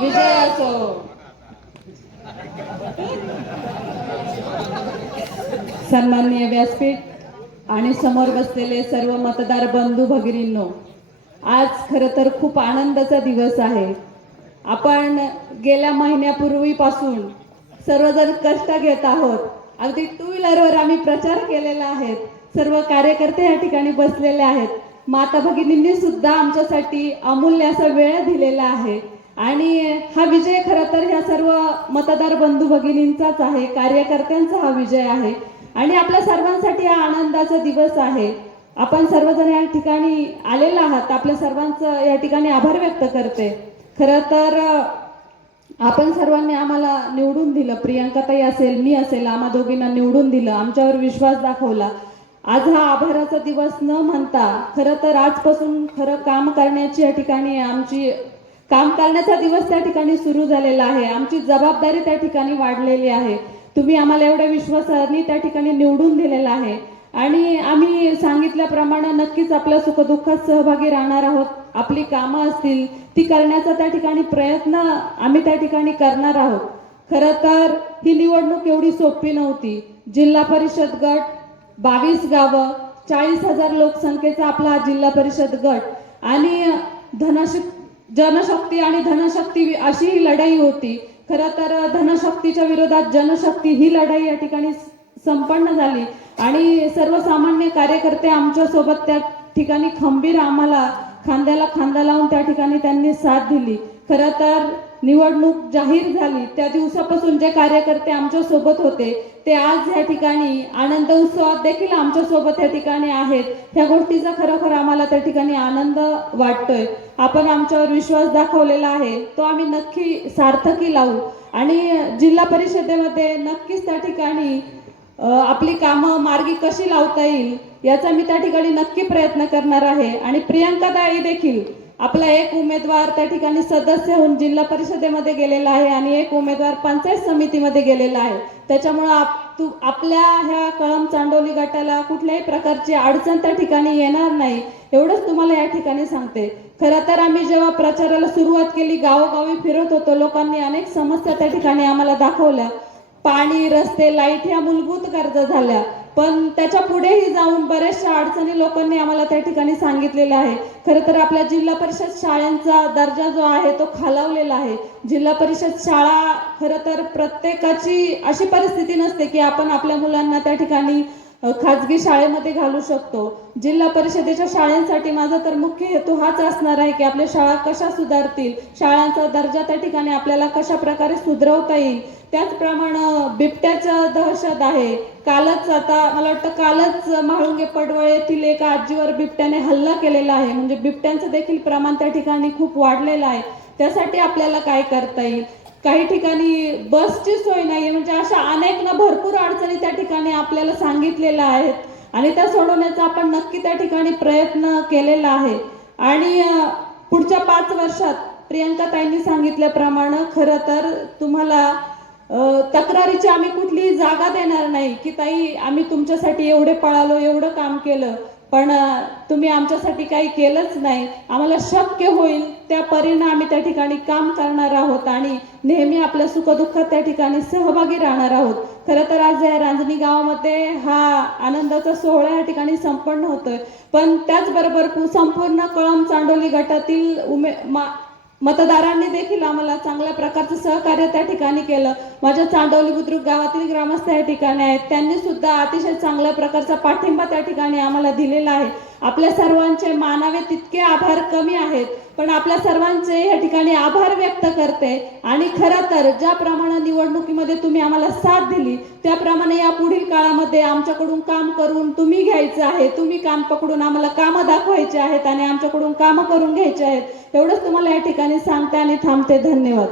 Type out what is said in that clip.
विजय असो सन्माननीय व्यासपीठ आणि समोर बसलेले सर्व मतदार बंधू भगिनींनो आज खरं तर खूप आनंदाचा दिवस आहे. आपण गेल्या महिन्यापूर्वीपासून सर्वजण कष्ट घेत आहोत. अगदी टू व्हीलरवर आम्ही प्रचार केलेला आहे. सर्व कार्यकर्ते या ठिकाणी बसलेले आहेत. माता भगिनींनी सुद्धा आमच्यासाठी अमूल्य असा वेळ दिलेला आहे. आणि हा विजय खरं तर ह्या सर्व मतदार बंधू भगिनींचाच आहे कार्यकर्त्यांचा हा विजय आहे. आणि आपल्या सर्वांसाठी हा आनंदाचा दिवस आहे. आपण सर्वजण या ठिकाणी आलेला आहात. आपल्या सर्वांचं या ठिकाणी आभार व्यक्त करते. खरं तर आपण सर्वांनी आम्हाला निवडून दिलं. प्रियांकाताई असेल मी असेल आम्हा दोघींना निवडून दिलं. आमच्यावर विश्वास दाखवला. आज हा आभाराचा दिवस न म्हणता खरं तर आजपासून खरं काम करण्याची या ठिकाणी आमची काम करण्याचा दिवस त्या ठिकाणी सुरू झालेला आहे. आमची जबाबदारी त्या ठिकाणी वाढलेली आहे. तुम्ही आम्हाला एवढ्या विश्वासाने त्या ठिकाणी निवडून दिलेला आहे. आणि आम्ही सांगितल्याप्रमाणे नक्कीच आपल्या सुखदुःखात सहभागी राहणार आहोत. आपली कामं असतील ती करण्याचा त्या ठिकाणी प्रयत्न आम्ही त्या ठिकाणी करणार आहोत. खरं तर ही निवडणूक एवढी सोपी नव्हती. जिल्हा परिषद गट बावीस गावं चाळीस हजार लोकसंख्येचा आपला जिल्हा परिषद गट आणि धनशक्ती जनशक्ती आणि धनशक्ती अशी ही लढाई होती. खरं तर धनशक्तीच्या विरोधात जनशक्ती ही लढाई या ठिकाणी संपन्न झाली. आणि सर्वसामान्य कार्यकर्ते आमच्यासोबत त्या ठिकाणी खंबीर आम्हाला खांद्याला खांदा लावून त्या ठिकाणी त्यांनी साथ दिली. खरं तर निवडणूक जाहीर झाली त्या दिवसापासून जे कार्यकर्ते आमच्यासोबत होते ते आज या ठिकाणी आनंद उत्सवात देखील आमच्यासोबत या ठिकाणी आहेत. ह्या गोष्टीचा खरोखर आम्हाला त्या ठिकाणी आनंद वाटतोय. आपण आमच्यावर विश्वास दाखवलेला आहे तो आम्ही नक्की सार्थकी लावू. आणि जिल्हा परिषदेमध्ये नक्कीच त्या ठिकाणी आपली कामं मार्गी कशी लावता येईल याचा मी त्या ठिकाणी नक्की प्रयत्न करणार आहे. आणि प्रियंका ताई देखील आपला एक उमेदवार त्या ठिकाणी सदस्य होऊन जिल्हा परिषदेमध्ये गेलेला आहे आणि एक उमेदवार पंचायत समितीमध्ये गेलेला आहे. त्याच्यामुळं आप तू आपल्या ह्या कळम चांडोली गटाला कुठल्याही प्रकारची अडचण त्या ठिकाणी येणार नाही एवढंच तुम्हाला या ठिकाणी सांगते. खरं तर आम्ही जेव्हा प्रचाराला सुरुवात केली गावोगावी फिरत होतो लोकांनी अनेक समस्या त्या ठिकाणी आम्हाला दाखवल्या. पाणी रस्ते लाइट ह्या मूलभूत गरजा झाल्या. पण त्याच्या पुढेही जाऊन बऱ्याचशा अडचणी लोकांनी आम्हाला त्या ठिकाणी सांगितलेल्या आहे. खरं तर आपल्या जिल्हा परिषद शाळांचा दर्जा जो आहे तो खालावलेला आहे. जिल्हा परिषद शाळा खरं तर प्रत्येकाची अशी परिस्थिती नसते की आपण आपल्या मुलांना त्या ठिकाणी खाजगी शाळेमध्ये घालू शकतो. जिल्हा परिषदेच्या शाळांसाठी माझा तर मुख्य हेतू हाच असणार आहे की आपल्या शाळा कशा सुधारतील शाळांचा दर्जा त्या ठिकाणी आपल्याला कशा प्रकारे सुधरवता येईल त्याचप्रमाणे बिबट्याचं दहशत आहे. कालच आता मला वाटतं कालच म्हाळुंगे पडवळ येथील एका आजीवर बिबट्याने हल्ला केलेला आहे. म्हणजे बिबट्यांचं देखील प्रमाण त्या ठिकाणी खूप वाढलेलं आहे. त्यासाठी आपल्याला काय करता येईल? काही ठिकाणी बसची सोय नाही म्हणजे अशा अनेक ना भरपूर अडचणी त्या ठिकाणी आपल्याला सांगितलेल्या आहेत. आणि त्या सोडवण्याचा आपण नक्की त्या ठिकाणी प्रयत्न केलेला आहे. आणि पुढच्या पाच वर्षात प्रियंका ताईंनी सांगितल्याप्रमाणे खरं तर तुम्हाला तक्रारीची आम्ही कुठलीही जागा देणार नाही की ताई आम्ही तुमच्यासाठी एवढे पळालो एवढं काम केलं. पण तुम्ही आमच्यासाठी काही केलंच नाही. आम्हाला शक्य होईल त्या परीने आम्ही त्या ठिकाणी काम करणार आहोत आणि नेहमी आपल्या सुखदुःखात त्या ठिकाणी सहभागी राहणार आहोत. खरं तर आज या रांजणी गावामध्ये हा आनंदाचा सोहळा या ठिकाणी संपन्न होतोय. पण त्याचबरोबर संपूर्ण कळम चांडोली गटातील उमे मा मतदारांनी देखील आम्हाला चांगल्या प्रकारचं सहकार्य त्या ठिकाणी केलं. माझ्या चांडवली बुद्रुक गावातील ग्रामस्थ या ठिकाणी आहेत. त्यांनी सुद्धा अतिशय चांगल्या प्रकारचा पाठिंबा त्या ठिकाणी आम्हाला दिलेला आहे. आपल्या सर्वांचे मानावे तितके आभार कमी आहेत पण आपल्या सर्वांचे या ठिकाणी आभार व्यक्त करते. आणि खरं तर ज्याप्रमाणे निवडणुकीमध्ये तुम्ही आम्हाला साथ दिली त्याप्रमाणे या पुढील काळामध्ये आमच्याकडून काम करून तुम्ही घ्यायचं आहे तुम्ही काम पकडून आम्हाला कामं दाखवायचे आहेत आणि आमच्याकडून कामं करून घ्यायचे आहेत. एवढंच तुम्हाला या ठिकाणी सांगते आणि थांबते. धन्यवाद.